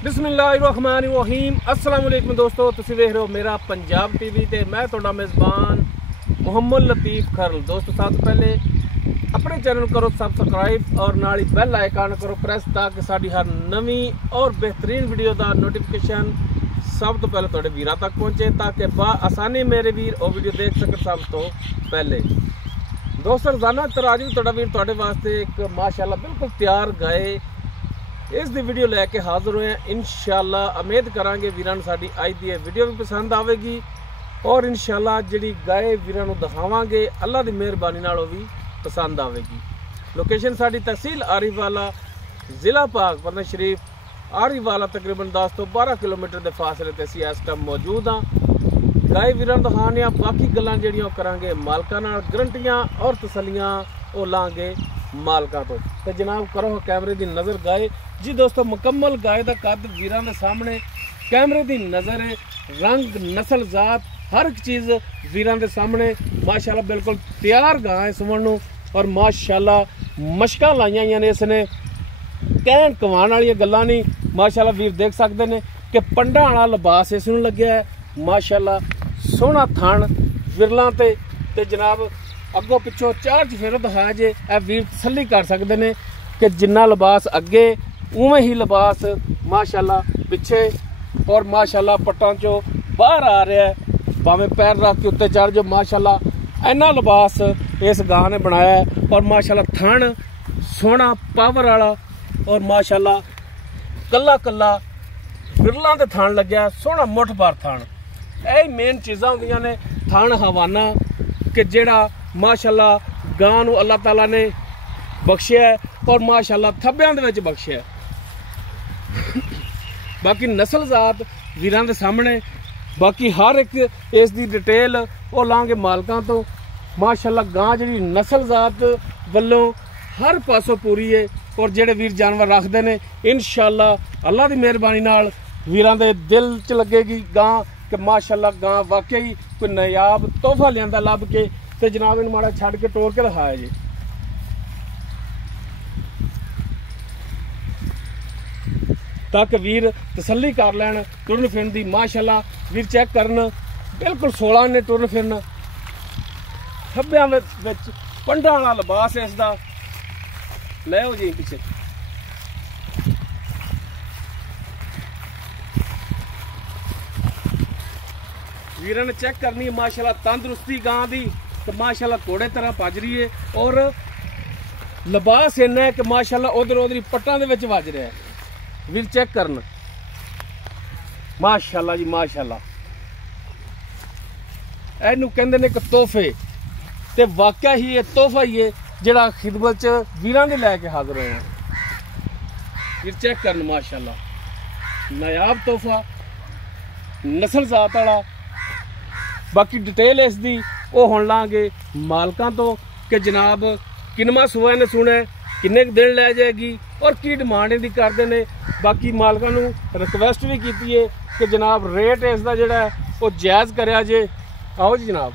बिस्मिल्लाहिर्रहमानिर्रहीम अस्सलाम वालेकुम दोस्तों, तुसी देख रहे हो मेरा पंजाब टीवी ते मैं तुहाडा मेज़बान मुहम्मद लतीफ़ खरल। दोस्तों सब तो पहले अपने चैनल करो सबसक्राइब और नाल ही बैल आइकन करो प्रेस ताकि साडी हर नवी और बेहतरीन वीडियो का नोटिफिकेशन सब तो पहले तुहाडे वीरां तक पहुंचे ताकि आसानी मेरे वीर वो वीडियो देख सकन सब तो पहले। दोस्तों रोजाना तराज भी तुहाडा वीर तुहाडे वास्ते एक माशाअल्लाह बिल्कुल तैयार गाए इस दी वीडियो लैके हाजिर हुए हैं। इंशाअल्लाह उम्मीद करांगे वीरां नूं साडी अज दी वीडियो भी पसंद आवेगी और इंशाअल्लाह जिहड़ी गाय वीरां नूं दिखावांगे अल्लाह दी मेहरबानी नाल भी पसंद आवेगी। लोकेशन साडी तहसील आरीवाला जिला पाकपरना शरीफ आरीवाला तकरीबन 10 तो 12 किलोमीटर के फासले ते असीं इस टाइम मौजूद हाँ। गाय वीरां नूं दिखाने बाकी गल्लां जिहड़ियां करांगे मालकां नाल गरंटियां और तसल्लियां वो लांगे मालकां तो जनाब करो कैमरे की नज़र गाय जी। दोस्तों मुकम्मल गाय का कद वीरां दे सामने कैमरे की नज़र रंग नस्ल जात हर एक चीज़ वीरां दे सामने माशाल्लाह बिल्कुल तैयार गाय है सुमन नूं और माशाल्लाह मशकां लाइयां होईयां ने इसने कहण कवाण वाली गल्लां नहीं। माशाल्लाह वीर देख सकते हैं कि पंडा वाला लिबास इस नूं लग्या है। माशाल्लाह सोहना थण विरलां ते जनाब अगों पिछों चार चफेरों दिखाया जे वीर तसल्ली कर सकते हैं कि जिन्ना लिबास अगे उवें ही लिबास माशाल्लाह पिछे और माशाल्लाह पट्टां चों बाहर आ रहा है। भावें पैर रख के उत्ते चढ़ जो माशाल्लाह इन्ना लिबास इस गां ने बनाया है और माशाल्लाह थण सोहना पावर वाला और माशाल्लाह कला कला विरलां ते थण लग्या सोहना मुठ भर थण। यही मेन चीज़ां होंदियां ने थण हवाना कि जेड़ा माशाल्लाह गां नूं अल्लाह ताला ने बख्शिया है और माशाल्लाह थब्बियां दे विच बख्शिया है। बाकी नस्ल जात वीरां दे सामने बाकी हर एक इस दी डिटेल वो लांगे मालकां तो। माशाल्लाह गां जिहड़ी नस्ल जात वल्लों हर पासों पूरी है और जेड़े वीर जानवर रखते हैं इंशाअल्लाह अल्लाह की मेहरबानी नाल वीरां दे दिल च लगेगी गां कि माशाल्लाह गां वाकई कोई नायाब तोहफा लियांदा लभ के ते जनाब इन्हूं माड़ा छड्ड के टोर के दिखाया जी। ताकि वीर तसल्ली कर लैन टुरन फिरन दी। माशाल्लाह वीर चेक करन बिल्कुल 16 ने टुरन फिरन थब्बियां विच पंडा वाला लिबास है इसदा। ले आओ जी पीछे वीरां ने चेक करनी है माशाल्लाह तंदुरुस्ती गां दी तो माशाल्लाह घोड़े तरह भज रही है और लिबास इन्ना है कि माशाल्लाह उधर उधर पट्टां दे विच वज रहा है। वीर चेक करन माशाल्लाह जी माशाल्लाह इहनूं कहंदे ने कि तोहफे ते वाकई ही ये तोहफा ही है जिहड़ा खिदमत च वीरां दे लैके हाजिर होए हैं। वीर चेक करन माशाल्लाह नायाब तोहफा नस्ल जात वाला। बाकी डिटेल इस दी वो हुण लांगे मालकां तो कि जनाब किनवा सूआ ने सुने किन्ने दिन लै जाएगी और की डिमांड इहदी करदे ने। बाकी मालकां नूं रिक्वेस्ट भी कीती है कि जनाब रेट इसदा जिहड़ा है वो जायज़ करिया जे। आओ जी जनाब।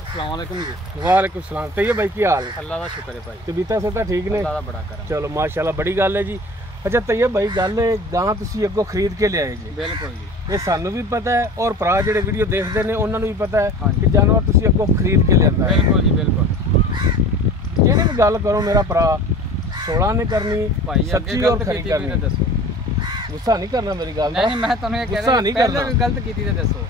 अस्सलाम वालेकुम जी। वालेकुम सलाम। तो ये भाई की हाल है? अल्लाह का शुक्र है भाई। तबीयत सेहत ठीक ने? अल्लाह दा बड़ा करम। चलो माशाल्लाह बड़ी गल है जी। अच्छा तो ये भाई गल है गां तुसीं अगों खरीद के लियाए जी? बिल्कुल जी। ये सानू भी पता है और भरा जिहड़े वीडियो देखते हैं उन्होंने भी पता है हाँ कि जानवर तुसीं अगों खरीद के लिया। बिल्कुल जी बिल्कुल। जिहड़ी भी गल करो मेरा भरा 16 ने करनी भाई सच्ची और खरी करनी। दसो गुस्सा नहीं करना मेरी गल दा। नहीं मैं तुहानूं कह गुस्सा रहा नहीं पहले करना। भी गलत कीती ते दसो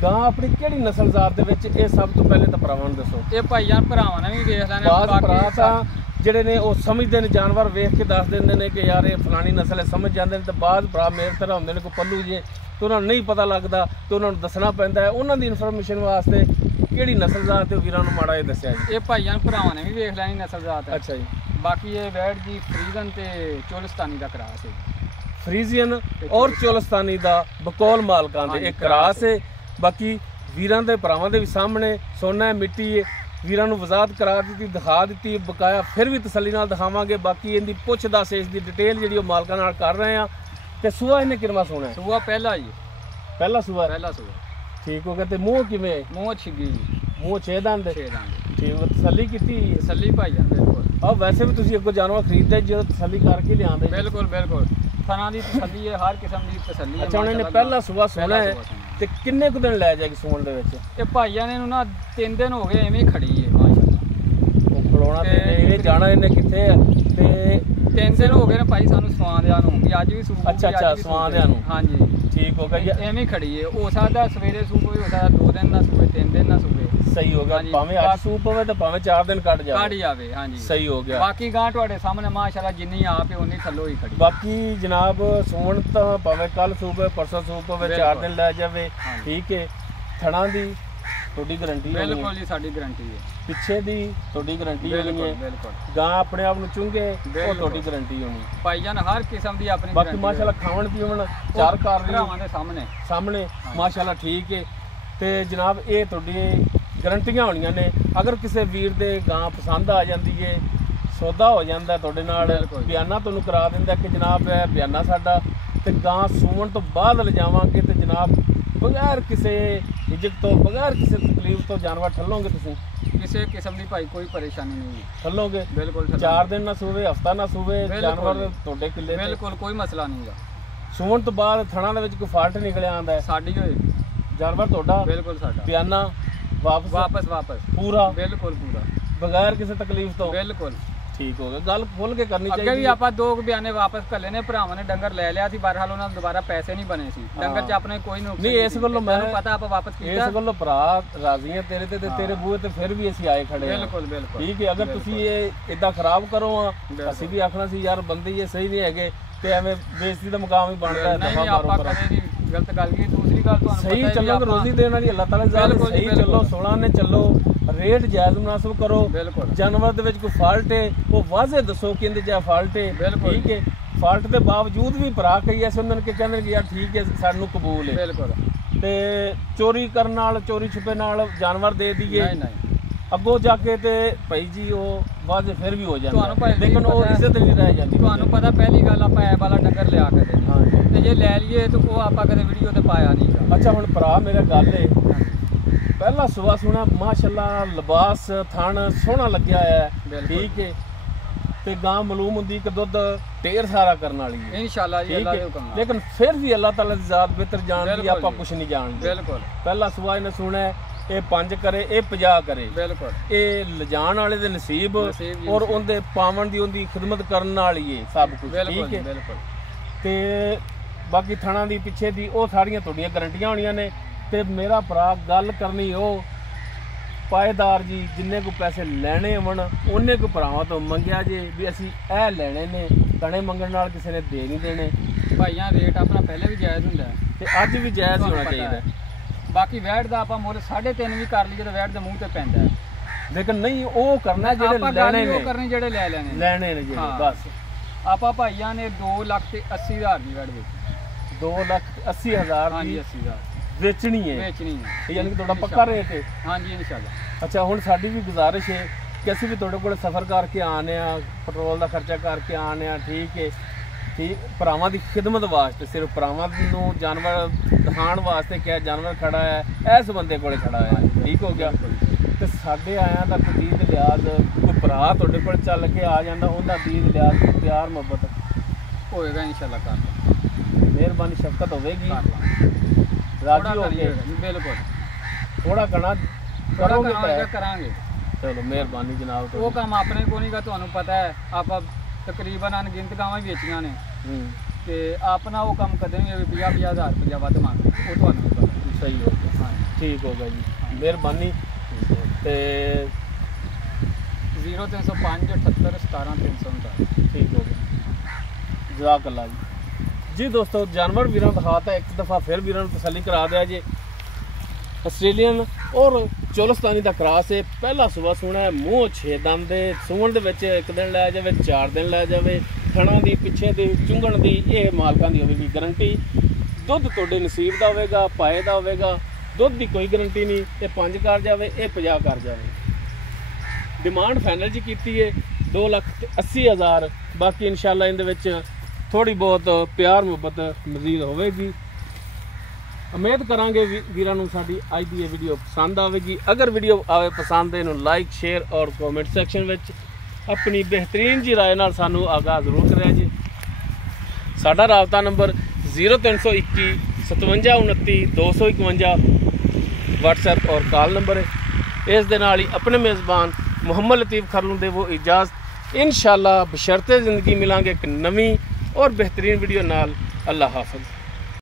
गां अपनी किहड़ी नस्ल जात दे विच ये सब तो पहले तो भरावां नूं दसो। ये भाईयां भरावां ने भी वेख लैणे बाज़ भरा तां ਜਿਹੜੇ ਨੇ ਉਹ ਸਮਝਦੇ ਨੇ जानवर ਵੇਖ ਕੇ ਦੱਸ ਦਿੰਦੇ ਨੇ ਕਿ ਯਾਰ ਇਹ ਫਲਾਣੀ ਨਸਲ ਹੈ ਸਮਝ ਜਾਂਦੇ ਨੇ ਤੇ ਬਾਅਦ ਭਰਾ ਮੇਰੇ ਤਰ੍ਹਾਂ ਹੁੰਦੇ ਨੇ ਕੋਈ ਪੱਲੂ ਜੇ ਤੇ ਉਹਨਾਂ ਨੂੰ ਨਹੀਂ ਪਤਾ ਲੱਗਦਾ ਤੇ ਉਹਨਾਂ ਨੂੰ ਦੱਸਣਾ ਪੈਂਦਾ ਹੈ। ਉਹਨਾਂ ਦੀ ਇਨਫੋਰਮੇਸ਼ਨ ਵਾਸਤੇ ਕਿਹੜੀ ਨਸਲ ਜਾਤ ਤੇ ਵੀਰਾਂ ਨੂੰ ਮਾੜਾ ਇਹ ਦੱਸਿਆ ਜੀ। ਇਹ ਭਾਈਆਂ ਭਰਾਵਾਂ ਨੇ ਵੀ ਵੇਖ ਲੈਣੀ ਨਸਲ ਜਾਤ ਹੈ। ਅੱਛਾ ਜੀ। ਬਾਕੀ ਇਹ ਵੈੜ ਜੀ ਫਰੀਜ਼ਨ ਤੇ ਚੋਲਿਸਤਾਨੀ ਦਾ ਕਰਾਸ ਹੈ। ਫਰੀਜ਼ੀਅਨ और ਚੋਲਿਸਤਾਨੀ ਦਾ ਬਕੌਲ ਮਾਲਕਾਂ ਦੇ ਇੱਕ ਕਰਾਸ ਹੈ। ਬਾਕੀ ਵੀਰਾਂ ਦੇ ਭਰਾਵਾਂ ਦੇ ਵੀ ਸਾਹਮਣੇ ਸੋਨਾ ਮਿੱਟੀ ਹੈ वीरां नूं वजाहत करा दी दिखा दी बकाया फिर भी तसल्ली नाल दिखावांगे। बाकी इहदी पुछ दस इसकी डिटेल जिहड़ी मालकां नाल कर रहे हैं। ते सूआ इहने किनवा सोना है? सूआ पहला जी। पहला सूआ? पहला सूआ। ठीक हो गया। ते मूंह किवें? मूंह छिगी जी। मूंह 6 दंद? 6 दंद। ठीक। तसल्ली कीती? तसल्ली भाईयां बिल्कुल। ਆ ਵੈਸੇ ਵੀ ਤੁਸੀਂ ਅੱਗੋਂ ਜਾਨਵਰ ਖਰੀਦਦੇ ਜਦੋਂ ਤਸੱਲੀ ਕਰਕੇ ਲਿਆਉਂਦੇ। ਬਿਲਕੁਲ ਬਿਲकुल ਥਣਾ ਦੀ ਤਸੱਲੀ ਹੈ, ਹਰ ਕਿਸਮ ਦੀ ਤਸੱਲੀ ਹੈ। ਅੱਛਾ ਹੁਣ ਇਹਨੇ ਪਹਿਲਾ ਸੂਆ ਸੋਣਾ ਹੈ ਤੇ ਕਿੰਨੇ ਕੁ ਦਿਨ ਲੈ ਜਾਏਗੀ ਸੂਣ ਦੇ ਵਿੱਚ? ਇਹ ਭਾਈਆਂ ਨੇ ਨੂੰ ਨਾ 3 ਦਿਨ ਹੋ ਗਏ ਐਵੇਂ ਹੀ ਖੜੀ ਹੈ ਮਾਸ਼ਾਅੱਲਾ। ਉਹ ਖਲੋਣਾ ਤੇ ਇਹ ਜਾਣਾ ਇਹਨੇ ਕਿੱਥੇ ਆ ਤੇ 3 ਦਿਨ ਹੋ ਗਏ ਨੇ ਭਾਈ ਸਾਨੂੰ ਸਵਾਂਦਿਆਂ ਨੂੰ ਵੀ ਅੱਜ ਵੀ ਸੂਪ। ਅੱਛਾ ਸਵਾਂਦਿਆਂ ਨੂੰ। ਹਾਂਜੀ ਠੀਕ ਹੋ ਗਿਆ। ਐਵੇਂ ਹੀ ਖੜੀ ਹੈ, ਹੋ ਸਕਦਾ ਸਵੇਰੇ ਸੂਪ ਵੀ ਹੋ ਸਕਦਾ 2 ਦਿਨ ਨਾ ਸੂਪੇ 3 ਦਿਨ ਨਾ ਸੂਪੇ। ਸਹੀ ਹੋ ਗਿਆ, ਭਾਵੇਂ ਅੱਜ ਸੂਪ ਹੋਵੇ ਤੇ ਭਾਵੇਂ 4 ਦਿਨ ਕੱਢ ਜਾਵੇ। ਹਾਂਜੀ ਸਹੀ ਹੋ ਗਿਆ। ਬਾਕੀ ਗਾਂ ਤੁਹਾਡੇ ਸਾਹਮਣੇ ਮਾਸ਼ਾਅੱਲਾ ਜਿੰਨੀ ਆਪ ਹੈ ਉਨੀ ਥੱਲੋਂ ਹੀ ਖੜੀ। ਬਾਕੀ ਜਨਾਬ ਸੂਣ ਤਾਂ ਭਾਵੇਂ ਕੱਲ ਸੂਪ ਹੋਵੇ ਪਰਸੋਂ ਸੂਪ ਹੋਵੇ 4 ਦਿਨ ਲੈ ਜਾਵੇ। ਠੀਕ ਹੈ। ਥਣਾ ਦੀ ਤੁਹਾਡੀ ਗਾਰੰਟੀ ਹੈ? ਬਿਲਕੁਲ ਜੀ ਸਾਡੀ ਗਾਰੰਟੀ ਹੈ। ਪਿੱਛੇ ਦੀ ਤੁਹਾਡੀ ਗਾਰੰਟੀ ਹੋਣੀ ਹੈ? ਬਿਲਕੁਲ। ਗਾਂ ਆਪਣੇ ਆਪ ਨੂੰ ਚੁੰਗੇ ਉਹ ਤੁਹਾਡੀ ਗਾਰੰਟੀ ਹੋਣੀ ਭਾਈਜਾਨ, ਹਰ ਕਿਸਮ ਦੀ ਆਪਣੀ। ਬਾਕੀ ਮਾਸ਼ਾਅੱਲਾ ਖਾਵਣ ਪੀਵਣ ਚਾਰ ਕਾਰ ਭਰਾਵਾਂ ਦੇ ਸਾਹਮਣੇ ਮਾਸ਼ਾਅੱਲਾ ਠੀਕ ਹੈ। ਤੇ ਜਨਾਬ ਇਹ ਤੁਹਾਡੀ ਗਾਰੰਟੀਆਂ ਹੋਣੀਆਂ ਨੇ। ਅਗਰ ਕਿਸੇ ਵੀਰ ਦੇ ਗਾਂ ਪਸੰਦ ਆ ਜਾਂਦੀ ਹੈ, ਸੌਦਾ ਹੋ ਜਾਂਦਾ ਤੁਹਾਡੇ ਨਾਲ, ਬਿਆਨਾ ਤੁਹਾਨੂੰ ਕਰਾ ਦਿੰਦਾ ਕਿ ਜਨਾਬ ਇਹ ਬਿਆਨਾ ਸਾਡਾ, ਤੇ ਗਾਂ ਸੂਣ ਤੋਂ ਬਾਅਦ ਲਿਜਾਵਾਂਗੇ ਤੇ ਜਨਾਬ ਬਗੈਰ ਕਿਸੇ ਝਿਜਕ ਤੋਂ ਬਗੈਰ ਕਿਸੇ ਤਕਲੀਫ ਤੋਂ ਜਾਨਵਰ ਠੱਲੋਗੇ ਤੁਸੀਂ? ਕਿਸੇ ਕਿਸਮ ਦੀ ਭਾਈ ਕੋਈ ਪਰੇਸ਼ਾਨੀ ਨਹੀਂ ਠੱਲੋਗੇ? ਬਿਲਕੁਲ। 4 ਦਿਨ ਨਾ ਸੂਵੇ, ਹਫਤਾ ਨਾ ਸੂਵੇ, ਜਾਨਵਰ ਤੁਹਾਡੇ ਕਿੱਲੇ ਬਿਲਕੁਲ ਕੋਈ ਮਸਲਾ ਨਹੀਂਗਾ। ਸੂਣ ਤੋਂ ਬਾਅਦ ਥਣਾ ਦੇ ਵਿੱਚ ਕੋਈ ਫਾਲਟ ਨਿਕਲਿਆ ਆਂਦਾ ਸਾਡੀ ਹੋਏਗੀ, ਜਾਨਵਰ ਤੁਹਾਡਾ? ਬਿਲਕੁਲ ਸਾਡਾ। ਬਿਆਨਾ ਵਾਪਸ ਪੂਰਾ? ਬਿਲਕੁਲ ਪੂਰਾ ਬਗੈਰ ਕਿਸੇ ਤਕਲੀਫ ਤੋਂ? ਬਿਲਕੁਲ। ਠੀਕ ਹੋ ਗਿਆ। ਗੱਲ ਖੁੱਲ ਕੇ ਕਰਨੀ ਚਾਹੀਦੀ। ਅੱਗੇ ਵੀ ਆਪਾਂ 2 ਬਿਆਨੇ ਵਾਪਸ ਘੱਲੇ ਨੇ, ਭਰਾਵਾਂ ਨੇ ਡੰਗਰ ਲੈ ਲਿਆ ਸੀ, ਬਹਰਹਾਲ ਉਹਨਾਂ ਨੂੰ ਦੁਬਾਰਾ ਪੈਸੇ ਨਹੀਂ ਬਣੇ ਸੀ ਡੰਗਰ 'ਚ ਆਪਣੇ ਕੋਈ ਨੁਕਸਾਨ ਨਹੀਂ। ਇਸ ਗੱਲੋਂ ਮੈਨੂੰ ਪਤਾ ਆਪਾਂ ਵਾਪਸ ਕੀਤਾ। ਇਸ ਗੱਲੋਂ ਭਰਾ ਰਾਜ਼ੀ ਆ ਤੇਰੇ ਤੇ ਤੇਰੇ ਬੂਹੇ ਤੇ ਫਿਰ ਵੀ ਅਸੀਂ ਆਏ ਖੜੇ ਆ। ਬਿਲਕੁਲ ਬਿਲਕੁਲ ਠੀਕ ਹੈ। ਅਗਰ ਤੁਸੀਂ ਇਹ ਇਦਾਂ ਖਰਾਬ ਕਰੋ ਆ, ਅਸੀਂ ਵੀ ਆਖਣਾ ਸੀ ਯਾਰ ਬੰਦੇ ਇਹ ਸਹੀ ਨਹੀਂ ਹੈਗੇ ਤੇ ਐਵੇਂ ਬੇਇੱਜ਼ਤੀ ਦਾ ਮੁਕਾਮ ਹੀ ਬਣਦਾ ਹੈ। ਨਹੀਂ ਆਪਾਂ ਕਦੇ ਨਹੀਂ ਗਲਤ ਗੱਲ ਕੀ। ਦੂਸਰੀ ਗੱਲ ਤੁਹਾਨੂੰ ਸਹੀ ਚੱਲੋ, ਰੋਜ਼ੀ ਦੇਣ ਵਾਲੀ ਅੱਲਾਹ ਤਾਲਾ ਜ਼ਾਤ, ਸਹੀ ਚੱਲੋ, 16 ਨੇ ਚੱਲੋ, ਰੇਟ ਜਾਇਜ਼ ਮੁਨਾਸਬ ਕਰੋ। ਜਾਨਵਰ ਦੇ ਵਿੱਚ ਕੋਈ ਫਾਲਟ ਹੈ ਉਹ ਵਾਜ਼ੇ ਦੱਸੋ ਕਿ ਇਹਦੇ 'ਚ ਫਾਲਟ ਹੈ। ਠੀਕ ਹੈ। ਫਾਲਟ ਦੇ ਬਾਵਜੂਦ ਵੀ ਭਰਾ ਕਈ ਐਸੇ ਉਹਨਾਂ ਨੇ ਕਹਿੰਦੇ ਕਿ ਯਾਰ ਠੀਕ ਹੈ ਸਾਨੂੰ ਕਬੂਲ ਹੈ। ਤੇ ਚੋਰੀ ਕਰਨ ਨਾਲ, ਚੋਰੀ ਛੁਪੇ ਨਾਲ ਜਾਨਵਰ ਦੇ ਦਈਏ ਅੱਗੋਂ ਜਾ ਕੇ ਤੇ ਭਾਈ ਜੀ ਉਹ ਵਾਜ਼ੇ ਫਿਰ ਵੀ ਹੋ ਜਾਂਦਾ, ਲੇਕਿਨ ਉਹ ਇੱਜ਼ਤ ਨਹੀਂ ਰਹਿ ਜਾਂਦੀ। ਤੁਹਾਨੂੰ ਪਤਾ ਪਹਿਲੀ ਗੱਲ ਆਪਾਂ ਐ ਵਾਲਾ ਡੰਗਰ ਲਿਆ ਕੇ ਦੇਣੀ ਤੇ ਜੇ ਲੈ ਲਈਏ ਤੇ ਉਹ ਆਪਾਂ ਕਦੇ ਵੀਡੀਓ ਤੇ ਪਾਇਆ ਨਹੀਂ। ਅੱਛਾ ਹੁਣ ਭਰਾ ਮੇਰਾ ਗੱਲ ਹੈ, ਪਹਿਲਾ ਸੁਬਾ ਸੁਣਾ ਮਾਸ਼ਾਅੱਲਾ ਲਿਬਾਸ ਥਣ ਸੋਹਣਾ ਲੱਗਿਆ ਹੈ। ਠੀਕ ਹੈ। ਤੇ ਗਾਂ ਮਲੂਮ ਹੁੰਦੀ ਕਿ ਦੁੱਧ ਢੇਰ ਸਾਰਾ ਕਰਨ ਵਾਲੀ ਹੈ ਇਨਸ਼ਾਅੱਲਾ ਜੀ, ਅੱਲਾਹ ਦੇ ਹੁਕਮ ਨਾਲ। ਲੇਕਿਨ ਫਿਰ ਵੀ ਅੱਲਾਹ ਤਾਲਾ ਦੀ ਜ਼ਾਤ ਬਿਹਤਰ ਜਾਣਦੀ, ਆਪਾਂ ਕੁਝ ਨਹੀਂ ਜਾਣਦੇ। ਬਿਲਕੁਲ। ਪਹਿਲਾ ਸੁਬਾ ਇਹਨੇ ਸੁਣਾ ਇਹ 5 ਕਰੇ, ਇਹ 50 ਕਰੇ। ਬਿਲਕੁਲ। ਇਹ ਲਿਜਾਣ ਵਾਲੇ ਦੇ ਨਸੀਬ ਔਰ ਉਹਦੇ ਪਾਵਨ ਦੀ ਉਹਦੀ ਖਿਦਮਤ ਕਰਨ ਵਾਲੀ ਹੈ ਸਭ ਕੁਝ। ਠੀਕ ਹੈ। ਬਿਲਕੁਲ। ਤੇ ਬਾਕੀ ਥਣਾ ਦੀ ਪਿੱਛੇ ਦੀ ਉਹ ਸਾਰੀਆਂ ਤੁਹਾਡੀਆਂ ਗਾਰੰਟੀਆਂ ਹੋਣੀਆਂ ਨੇ। ਤੇ ਮੇਰਾ ਭਰਾ ਗੱਲ ਕਰਨੀ ਉਹ ਪਾਏਦਾਰ ਜੀ, ਜਿੰਨੇ ਕੋ ਪੈਸੇ ਲੈਣੇ ਹੋਣ ਉਹਨੇ ਕੋ ਭਰਾਵਾਂ ਤੋਂ ਮੰਗਿਆ ਜੇ ਵੀ ਅਸੀਂ ਇਹ ਲੈਣੇ ਨੇ। ਕਣੇ ਮੰਗਣ ਨਾਲ ਕਿਸੇ ਨੇ ਦੇ ਨਹੀਂ ਦੇਣੇ। ਭਾਈਆਂ ਰੇਟ ਆਪਣਾ ਪਹਿਲੇ ਵੀ ਜਾਇਜ਼ ਹੁੰਦਾ ਤੇ ਅੱਜ ਵੀ ਜਾਇਜ਼ ਹੋਣਾ ਚਾਹੀਦਾ। ਬਾਕੀ ਵੈਟ ਦਾ ਆਪਾਂ ਮੁੱਲ 3.5 ਵੀ ਕਰ ਲਈਏ ਤਾਂ ਵੈਟ ਦੇ ਮੂੰਹ ਤੇ ਪੈਂਦਾ ਹੈ। ਲੇਕਿਨ ਨਹੀਂ ਉਹ ਕਰਨਾ ਜਿਹੜੇ ਲੈਣੇ ਨੇ, ਉਹ ਕਰਨੇ ਜਿਹੜੇ ਲੈਣੇ ਨੇ ਜਿਹੜੇ ਬਸ। ਆਪਾਂ ਭਾਈਆਂ ਨੇ 2,80,000 ਦੀ ਵੈਟ ਵੇਚੀ। 2,80,000 ਹਾਂਜੀ 80,000 ਵੇਚਣੀ ਹੈ। ਯਾਨੀ ਕਿ ਤੁਹਾਡਾ ਪੱਕਾ ਰੇਟ ਹੈ? ਹਾਂਜੀ ਇਨਸ਼ਾਅੱਲਾ। ਅੱਛਾ ਹੁਣ ਸਾਡੀ ਵੀ ਗੁਜ਼ਾਰਿਸ਼ ਹੈ ਕਿ ਅਸੀਂ ਵੀ ਤੁਹਾਡੇ ਕੋਲ ਸਫ਼ਰ ਕਰਕੇ ਆਉਂਦੇ ਆ, ਪੈਟਰੋਲ ਦਾ ਖਰਚਾ ਕਰਕੇ ਆਉਂਦੇ ਆ। ਠੀਕ ਹੈ। ਠੀਕ। ਭਰਾਵਾਂ ਦੀ ਖਿਦਮਤ ਵਾਸਤੇ, ਸਿਰਫ ਭਰਾਵਾਂ ਨੂੰ ਜਾਨਵਰ ਦਿਖਾਉਣ ਵਾਸਤੇ ਕਿਹਾ ਜਾਨਵਰ ਖੜਾ ਹੈ ਇਸ ਬੰਦੇ ਕੋਲੇ ਖੜਾ ਹੈ। ਠੀਕ ਹੋ ਗਿਆ। ਤੇ ਸਾਡੇ ਆਇਆਂ ਦਾ ਕੋਈ ਦੀਦ ਲਿਆਜ਼, ਕੋਈ ਭਰਾ ਤੁਹਾਡੇ ਕੋਲ ਚੱਲ ਕੇ ਆ ਜਾਂਦਾ ਉਹਦਾ ਦੀਦ ਲਿਆਜ਼, ਪਿਆਰ ਮੁਹੱਬਤ ਹੋਏਗਾ ਇਨਸ਼ਾਅੱਲਾ। ਕਰ ਮਿਹਰਬਾਨੀ ਸ਼ਫਕਤ ਹੋਵੇਗੀ, ਰਾਜੀ ਹੋ ਗਏ। ਬਿਲਕੁਲ। ਥੋੜਾ ਕਣਾ ਕਰੋਗੇ ਕਰਾਂਗੇ। ਚਲੋ ਮਿਹਰਬਾਨੀ ਜਨਾਬ। ਉਹ ਕੰਮ ਆਪਣੇ ਕੋਲ ਨਹੀਂਗਾ, ਤੁਹਾਨੂੰ ਪਤਾ ਹੈ ਆਪਾਂ ਤਕਰੀਬਨ ਅਣਗਿਣਤ ਗਾਵਾਂ ਵੇਚੀਆਂ ਨੇ ਤੇ ਆਪਣਾ ਉਹ ਕੰਮ ਕਦੇ ਨਹੀਂ 50,000 ਰੁਪਇਆ ਵੱਧ ਮੰਗਦੇ, ਉਹ ਤੁਹਾਨੂੰ ਪਤਾ। ਸਹੀ ਹੋ ਗਿਆ। ਹਾਂ ਠੀਕ ਹੋ ਗਿਆ ਜੀ, ਮਿਹਰਬਾਨੀ। ਤੇ 0305 78 17 349 ਠੀਕ ਹੋ ਗਿਆ। ਜਜ਼ਾਕ ਅੱਲਾ ਜੀ। ਜੀ ਦੋਸਤੋ ਜਾਨਵਰ ਵੀਰਾਂ ਨੂੰ ਦਿਖਾਤਾ, ਇੱਕ ਦਫਾ ਫਿਰ ਵੀਰਾਂ ਨੂੰ ਤਸੱਲੀ ਕਰਾ ਦਿਆ ਜੇ। ਆਸਟ੍ਰੇਲੀਅਨ ਔਰ ਚੋਲਿਸਤਾਨੀ ਦਾ ਕਰਾਸ ਹੈ। ਪਹਿਲਾ ਸੁਬਾ ਸੋਹਣਾ ਹੈ, ਮੂੰਹ 6 ਦੰਦ ਦੇ, ਸੂਣ ਦੇ ਵਿੱਚ 1 ਦਿਨ ਲੈ ਜਾਵੇ, 4 ਦਿਨ ਲੈ ਜਾਵੇ। ਥਣਾ ਦੀ ਪਿੱਛੇ ਦੀ ਚੁੰਗਣ ਦੀ ਇਹ ਮਾਲਕਾਂ ਦੀ ਹੋਵੇਗੀ ਗਾਰੰਟੀ। ਦੁੱਧ ਤੁਹਾਡੇ ਨਸੀਬ ਦਾ ਹੋਵੇਗਾ, ਪਾਏ ਦਾ ਹੋਵੇਗਾ। ਦੁੱਧ ਦੀ ਕੋਈ ਗਾਰੰਟੀ ਨਹੀਂ। ਇਹ 5 ਕਰ ਜਾਵੇ, ਇਹ 50 ਕਰ ਜਾਵੇ। ਡਿਮਾਂਡ ਫਾਈਨਲ ਜੀ ਕੀਤੀ ਹੈ 2,80,000। ਬਾਕੀ ਇਨਸ਼ਾਅੱਲਾ ਇਹਦੇ ਵਿੱਚ ਥੋੜੀ ਬਹੁਤ ਪਿਆਰ ਮੁਹੱਬਤ ਮਜ਼ੀਦ ਹੋਵੇਗੀ। ਉਮੀਦ ਕਰਾਂਗੇ ਵੀਰਾਂ ਨੂੰ ਸਾਡੀ ਅੱਜ ਦੀ ਇਹ ਵੀਡੀਓ ਪਸੰਦ ਆਵੇਗੀ। ਅਗਰ ਵੀਡੀਓ ਆਵੇ ਪਸੰਦ ਇਹਨੂੰ ਲਾਈਕ, ਸ਼ੇਅਰ ਔਰ ਕਮੈਂਟ ਸੈਕਸ਼ਨ ਵਿੱਚ ਆਪਣੀ ਬਿਹਤਰੀਨ ਜੀ ਰਾਏ ਨਾਲ ਸਾਨੂੰ ਆਗਾਹ ਜ਼ਰੂਰ ਕਰਿਆ ਜੀ। ਸਾਡਾ ਰਾਬਤਾ ਨੰਬਰ 0321 5729 251 WhatsApp ਔਰ ਕਾਲ ਨੰਬਰ ਹੈ। ਇਸ ਦੇ ਨਾਲ ਹੀ ਆਪਣੇ ਮੇਜ਼ਬਾਨ ਮੁਹੰਮਦ ਲਤੀਫ ਖਰਲ ਨੂੰ ਦੇਵੋ ਇਜਾਜ਼ਤ। इंशाअल्लाह बशर्ते ज़िंदगी मिलांगे एक नवी और बेहतरीन वीडियो नाल। अल्लाह हाफ़िज़।